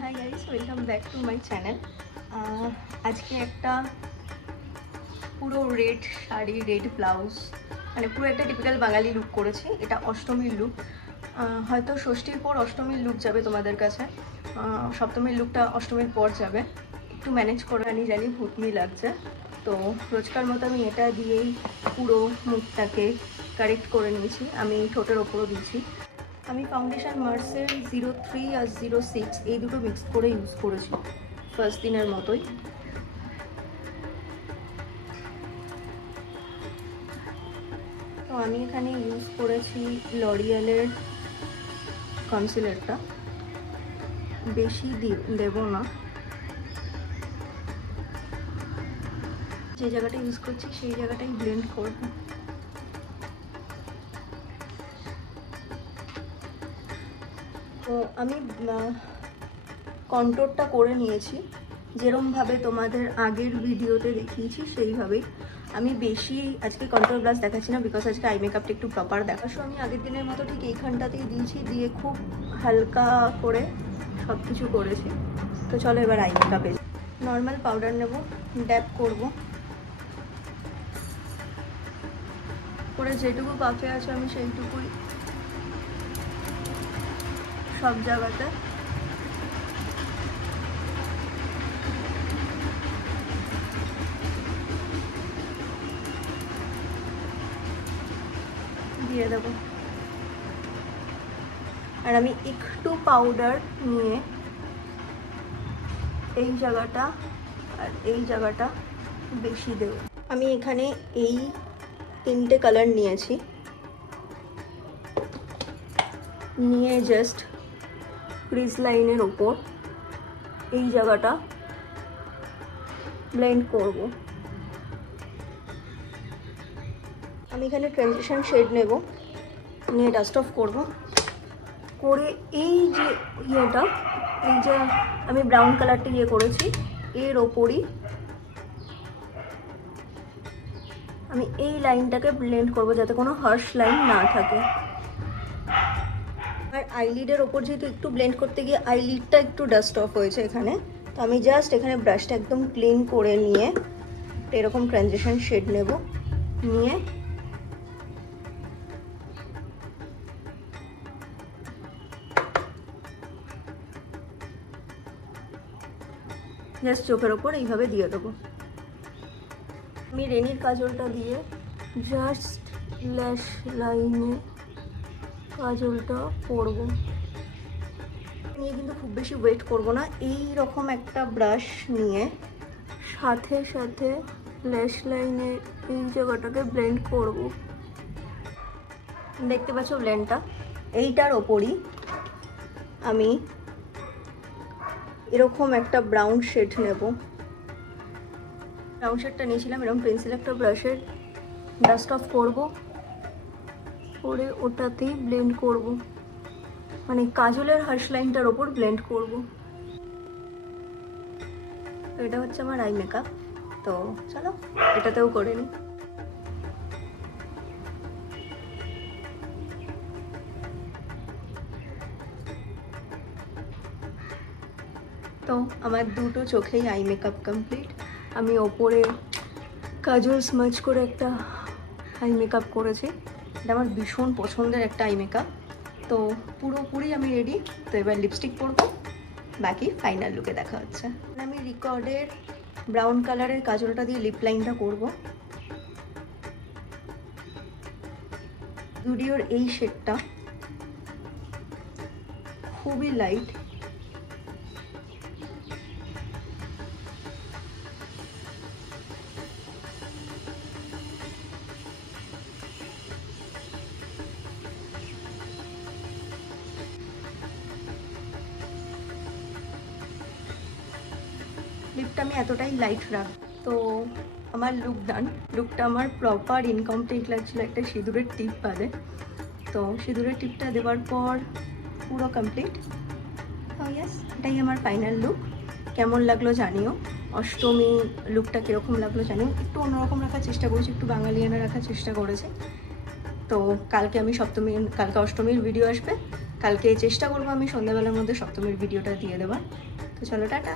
Hi guys, welcome back to my channel. আজকে একটা পুরো রেড শাড়ি, রেড ব্লাউজ, মানে পুরো একটা টিপিক্যাল বাঙালি লুক করেছি। এটা অষ্টমীর লুক। হয়তো ষষ্ঠীর পর অষ্টমীর লুক যাবে তোমাদের কাছে, সপ্তমীর লুকটা অষ্টমীর পর যাবে। একটু ম্যানেজ করে জানি ভূতমি লাগছে, তো রোজকার মতো আমি এটা দিয়েই পুরো মুখটাকে কারেক্ট করে নিয়েছি। আমি ঠোঁটের ওপরও দিয়েছি। আমি ফাউন্ডেশন মার্সের 03 আর 06 এই দুটো মিক্স করে ইউজ করেছি ফার্স্ট দিনের মতোই। তো আমি এখানে ইউজ করেছি লরিয়ালের কনসিলারটা, বেশি দেব না। যে জায়গাটা ইউজ করছি সেই জায়গাটাই ব্লেন্ড করব। তো আমি কন্ট্রোলটা করে নিয়েছি যেরমভাবে তোমাদের আগের ভিডিওতে দেখিয়েছি সেইভাবেই। আমি বেশি আজকে কন্ট্রোল ব্লাশ দেখাচ্ছি না, বিকজ আজকে আই মেকআপটা একটু প্রপার দেখাশো। আমি আগের দিনের মতো ঠিক এইখানটাতেই দিয়েছি, দিয়ে খুব হালকা করে সব কিছু করেছি। তো চলো এবার আই মেকআপে। নর্মাল পাউডার নেব, ড্যাপ করব করে যেটুকু পাফে আছে আমি সেইটুকুই সব জায়গাতে দিয়ে দেবো। আর আমি একটু পাউডার নিয়ে এই জায়গাটা আর এই জায়গাটা বেশি দেবো। আমি এখানে এই তিনটে কালার নিয়েছি, নিয়ে জাস্ট ক্রিজ লাইনের ওপর এই জায়গাটা ব্লেন্ড করব। আমি এখানে ট্রানজিশন শেড নেব, নিয়ে ডাস্ট অফ করব। করে এই যে ইয়েটা, এই যে আমি ব্রাউন কালারটা ইয়ে করেছি এর ওপরই আমি এই লাইনটাকে ব্লেন্ড করব যাতে কোনো হার্শ লাইন না থাকে। আর আইলিডের ওপর যেহেতু একটু ব্লেন্ড করতে গিয়ে আইলিডটা একটু ডাস্ট অফ হয়েছে এখানে, তো আমি জাস্ট এখানে ব্রাশটা একদম ক্লিন করে নিয়ে এরকম ট্রানজিশন শেড নেব, নিয়ে জাস্ট চোখের ওপর এইভাবে দিয়ে দেবো। আমি রেনির কাজলটা দিয়ে জাস্ট ল্যাশ লাইনে কাজলটা করব। নিয়ে কিন্তু খুব বেশি ওয়েট করব না, এই রকম একটা ব্রাশ নিয়ে সাথে সাথে ল্যাশ লাইনে এই জায়গাটাকে ব্লেন্ড করব। দেখতে পাচ্ছ ব্লেন্ডটা, এইটার ওপরই আমি এরকম একটা ব্রাউন শেড নেব। ব্রাউন শেডটা নিয়েছিলাম, এরকম পেন্সিল একটা ব্রাশের ডাস্ট অফ করব, করে ওটাতেই ব্লেন্ড করব, মানে কাজলের হার্শ লাইনটার ওপর ব্লেন্ড করব। এটা হচ্ছে আমার আই মেকআপ। তো চলো এটাতেও করে নিই। তো আমার দুটো চোখেই আই মেকআপ কমপ্লিট। আমি ওপরে কাজল স্মাচ করে একটা আই মেকআপ করেছি, এটা আমার ভীষণ পছন্দের একটা আই মেকআপ। তো পুরোপুরি আমি রেডি। তো এবার লিপস্টিক পরবো, বাকি ফাইনাল লুকে দেখা হচ্ছে। আমি রিকর্ডের ব্রাউন কালারের কাজলটা দিয়ে লিপ লাইনটা করবো। জুডিওর এই শেডটা খুবই লাইট, লিপটা আমি এতটাই লাইট রাখ। তো আমার লুক ডান। লুকটা আমার প্রপার ইনকমপ্লিট লাগছিল একটা সিঁদুরের টিপ বাদে। তো সিঁদুরের টিপটা দেওয়ার পর পুরো কমপ্লিট। তো ইয়েস, এটাই আমার ফাইনাল লুক। কেমন লাগলো জানিও, অষ্টমী লুকটা কীরকম লাগলো জানিও। একটু অন্যরকম রাখার চেষ্টা করেছি, একটু বাঙালিয়ানা রাখার চেষ্টা করেছি। তো কালকে অষ্টমীর ভিডিও আসবে, কালকে চেষ্টা করবো আমি সন্ধ্যাবেলার মধ্যে সপ্তমীর ভিডিওটা দিয়ে দেওয়ার। তো চলো টাটা।